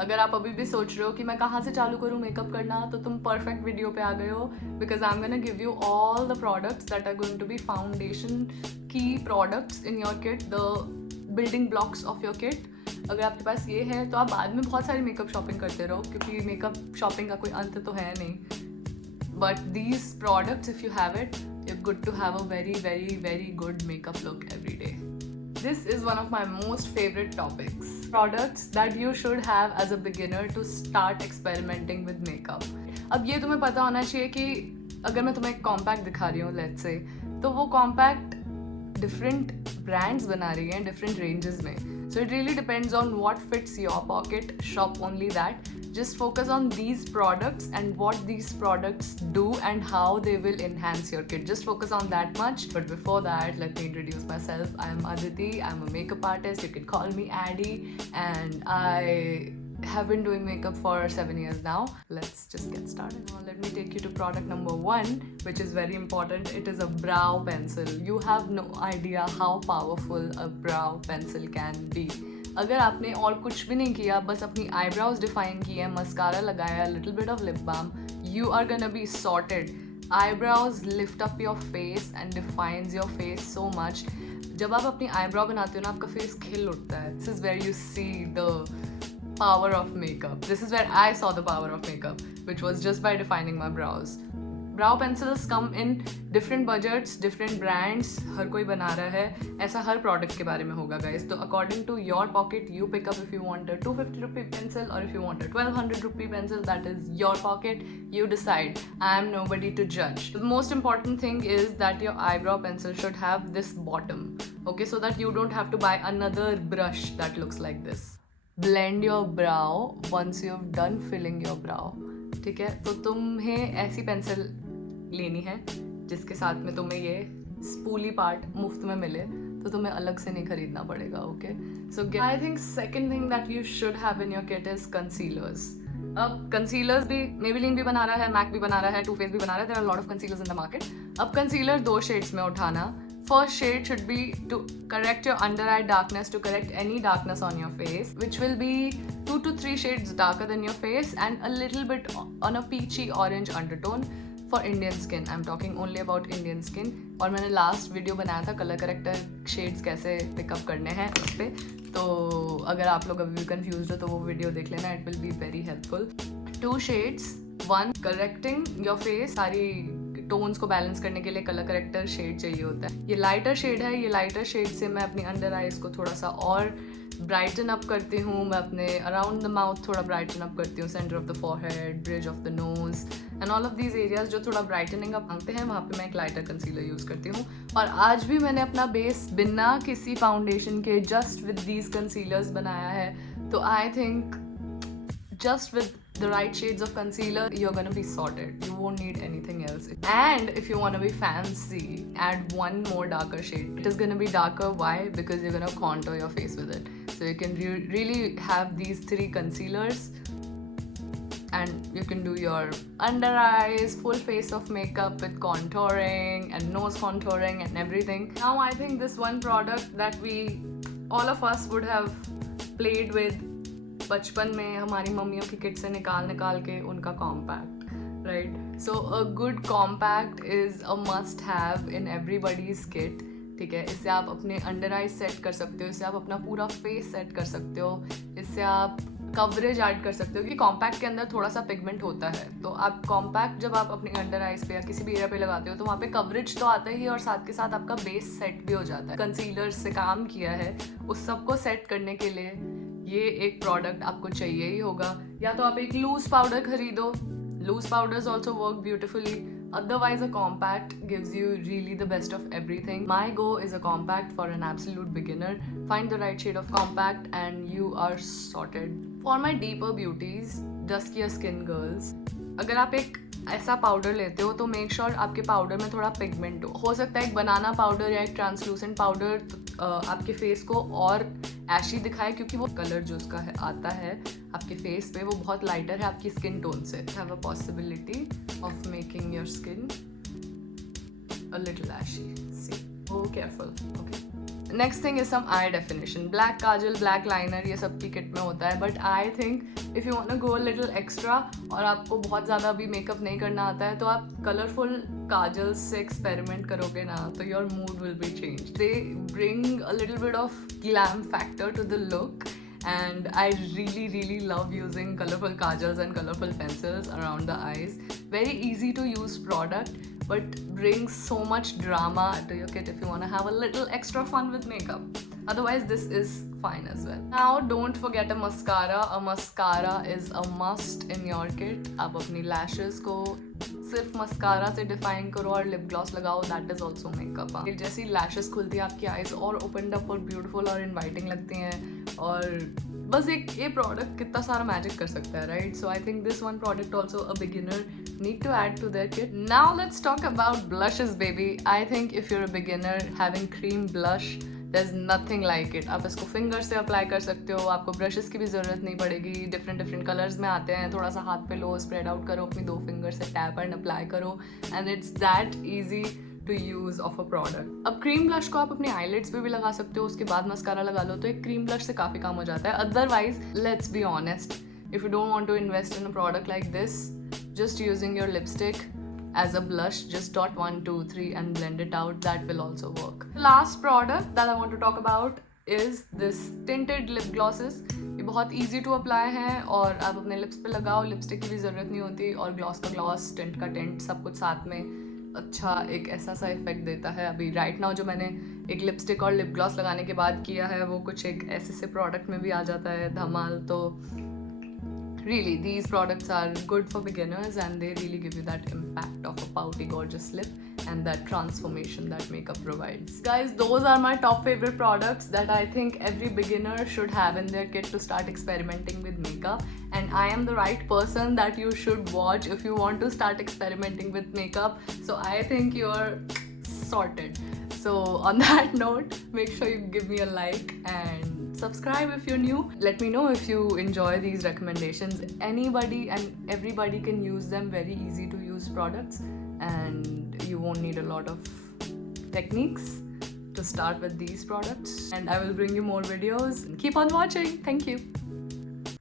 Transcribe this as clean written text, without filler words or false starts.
अगर आप अभी भी सोच रहे हो कि मैं कहाँ से चालू करूँ मेकअप करना, तो तुम परफेक्ट वीडियो पे आ गए हो, because I am gonna give you all the products that are going to be foundation की products in your kit, the building blocks of your kit. अगर आपके पास ये है तो आप बाद में बहुत सारी मेकअप शॉपिंग करते रहो, क्योंकि मेकअप शॉपिंग का कोई अंत तो है नहीं। But these products, if you have it, you're good to have a very, very, very good makeup look every day. This is one of my most favorite topics. Products that you should have as a beginner to start experimenting with makeup. अब ये तुम्हें पता होना चाहिए कि अगर मैं तुम्हें एक कॉम्पैक्ट दिखा रही हूँ लेट्स से, तो वो कॉम्पैक्ट डिफरेंट ब्रांड्स बना रही हैं डिफरेंट रेंजेस में. So it really depends on what fits your pocket. Shop only that. Just focus on these products and what these products do and how they will enhance your kit. Just focus on that much. But before that, let me introduce myself. I am Aditi. I'm a makeup artist. You can call me Addy. And I have been doing makeup for 7 years now. Let's just get started. Now let me take you to product number 1, which is very important. It is a brow pencil. You have no idea how powerful a brow pencil can be. अगर आपने और कुछ भी नहीं किया, बस अपनी eyebrows define की है, मस्कारा लगाया, little bit of lip balm, you are gonna be sorted. Eyebrows lift up your face and defines your face so much. जब आप अपनी आईब्राउ बनाते हो ना, आपका फेस खिल उठता है. This is where you see the power of makeup. This is where I saw the power of makeup, which was just by defining my brows. Brow pencils come in different budgets, different brands. हर कोई बना रहा है, ऐसा हर product के बारे में होगा guys. तो according to your pocket, you pick up if you want a 250 rupee pencil or if you want a 1200 rupee pencil. That is your pocket. You decide. I am nobody to judge. The most important thing is that your eyebrow pencil should have this bottom. Okay, so that you don't have to buy another brush that looks like this. Blend your brow once you've done filling your brow. ठीक है, तो तुम्हें ऐसी पेंसिल लेनी है जिसके साथ में तुम्हें ये स्पूली पार्ट मुफ्त में मिले, तो तुम्हें अलग से नहीं खरीदना पड़ेगा. ओके, सो I think second thing that you should have in your kit is concealers. अब कंसीलर्स भी मेबेलिन भी बना रहा है, मैक भी बना रहा है, टू फेस भी बना रहा है. There are lot of concealers in the market. अब कंसीलर 2 शेड्स में उठाना. First shade should be to correct your under eye darkness, to correct any darkness on your face, which will be 2 to 3 shades darker than your face and a little bit on a peachy orange undertone for Indian skin. I'm talking only about Indian skin. और मैंने last video बनाया था colour corrector shades कैसे पिकअप करने हैं उस पर, तो अगर आप लोग अभी भी कन्फ्यूज हो तो वो वीडियो देख लेना. It will be very helpful. 2 shades. 1 करेक्टिंग योर फेस. सारी टोन्स को बैलेंस करने के लिए कलर करेक्टर शेड चाहिए होता है. ये लाइटर शेड है. ये लाइटर शेड से मैं अपनी अंडर आईज को थोड़ा सा और ब्राइटन अप करती हूँ. मैं अपने अराउंड द माउथ थोड़ा ब्राइटन अप करती हूँ, centre of the forehead, bridge of the nose and all of these areas जो थोड़ा ब्राइटनिंग अप मांगते हैं, वहाँ पे मैं एक लाइटर कंसीलर यूज़ करती हूँ. और आज भी मैंने अपना बेस बिना किसी फाउंडेशन के जस्ट विद दीज कंसीलर्स बनाया है. तो I think just with the right shades of concealer, you're gonna be sorted. You won't need anything else. And if you want to be fancy, add 1 more darker shade. It is gonna be darker. Why? Because you're gonna contour your face with it. So you can really have these 3 concealers and you can do your under eyes, full face of makeup with contouring and nose contouring and everything. Now I think this one product that all of us would have played with बचपन में हमारी मम्मियों की किट से निकाल के उनका compact, right. So a good compact is a must have in everybody's kit. ठीक है, इससे आप अपने अंडर आईज सेट कर सकते हो, इससे आप अपना पूरा फेस सेट कर सकते हो, इससे आप कवरेज ऐड कर सकते हो. कि कॉम्पैक्ट के अंदर थोड़ा सा पिगमेंट होता है, तो आप कॉम्पैक्ट जब आप अपनी अंडर आइज पे या किसी भी एरिया पे लगाते हो तो वहाँ पे कवरेज तो आता ही, और साथ के साथ आपका बेस सेट भी हो जाता है. कंसीलर से काम किया है, उस सबको सेट करने के लिए ये एक प्रोडक्ट आपको चाहिए ही होगा. या तो आप एक लूज पाउडर खरीदो. Loose powders also work beautifully. Otherwise, a compact gives you really the best of everything. My go is a compact for an absolute beginner. Find the right shade of compact and you are sorted. For my deeper beauties, duskier skin girls, अगर आप एक ऐसा पाउडर लेते हो तो make sure आपके पाउडर में थोड़ा पिगमेंट हो सकता है एक बनाना पाउडर या एक ट्रांसलूसेंट पाउडर आपके फेस को और एशी दिखाए, क्योंकि वो कलर जो उसका आता है आपके फेस पे वो बहुत लाइटर है आपकी स्किन टोन से. Have a possibility of making your skin a little ashy. See, be careful. Okay, next thing is some eye definition. Black kajal, black liner, ये सब की किट में होता है. But I think if you want to go little extra और आपको बहुत ज़्यादा भी मेकअप नहीं करना आता है, तो आप कलरफुल काजल से एक्सपेरिमेंट करोगे ना, तो your mood will be change. They bring a little bit of glam factor to the look. And I really love using colorful kajals and colorful pencils around the eyes. Very easy to use product, but brings so much drama to your kit if you want to have a little extra fun with makeup. Otherwise this is fine as well. Now don't forget a mascara. A mascara is a must in your kit. आप अपनी lashes को सिर्फ मस्कारा से डिफाइन करो और lip gloss लगाओ, that is also makeup. जैसी लैशेस खुलती है आपकी आईज और ओपनड अप और ब्यूटीफुल और इनवाइटिंग लगती हैं. और बस एक ये प्रोडक्ट कितना सारा मैजिक कर सकता है, राइट? सो I think this one product also a beginner need to add to their kit. Now let's talk about blushes, baby. I think if you're a beginner, having cream blush, there's nothing like it. आप इसको फिंगर से अप्लाई कर सकते हो, आपको ब्रशेस की भी ज़रूरत नहीं पड़ेगी. डिफरेंट कलर्स में आते हैं. थोड़ा सा हाथ पे लो, स्प्रेड आउट करो अपनी 2 फिंगर से, टैप एंड अप्लाई करो, and it's that easy to use of a product. अब क्रीम ब्लश को आप अपने आईलिड्स पे भी लगा सकते हो, उसके बाद मस्कारा लगा लो, तो एक क्रीम ब्लश से काफ़ी काम हो जाता है. Otherwise let's be honest, if you don't want to invest in a product like this, just using your lipstick as a blush, just dot 1 2 3 and blend it out, that will also work. The last product that I want to talk about is this tinted lip glosses. ये बहुत easy to apply हैं और आप अपने लिप्स पे लगाओ, लिपस्टिक की भी ज़रूरत नहीं होती, और ग्लॉस का ग्लॉस, टिंट का टिंट, सब कुछ साथ में अच्छा एक ऐसा सा इफेक्ट देता है. अभी राइट नाउ जो मैंने एक लिपस्टिक और लिप ग्लॉस लगाने के बाद किया है, वो कुछ एक ऐसे से प्रोडक्ट में भी आ जाता है धमाल. तो really these products are good for beginners and they really give you that impact of a pouty gorgeous lip and that transformation that makeup provides. Guys, those are my top favorite products that I think every beginner should have in their kit to start experimenting with makeup, and I am the right person that you should watch if you want to start experimenting with makeup. So I think you're sorted. So on that note, make sure you give me a like and subscribe if you're new. Let me know if you enjoy these recommendations. Anybody and everybody can use them. Very easy to use products, and you won't need a lot of techniques to start with these products. And I will bring you more videos. Keep on watching. Thank you.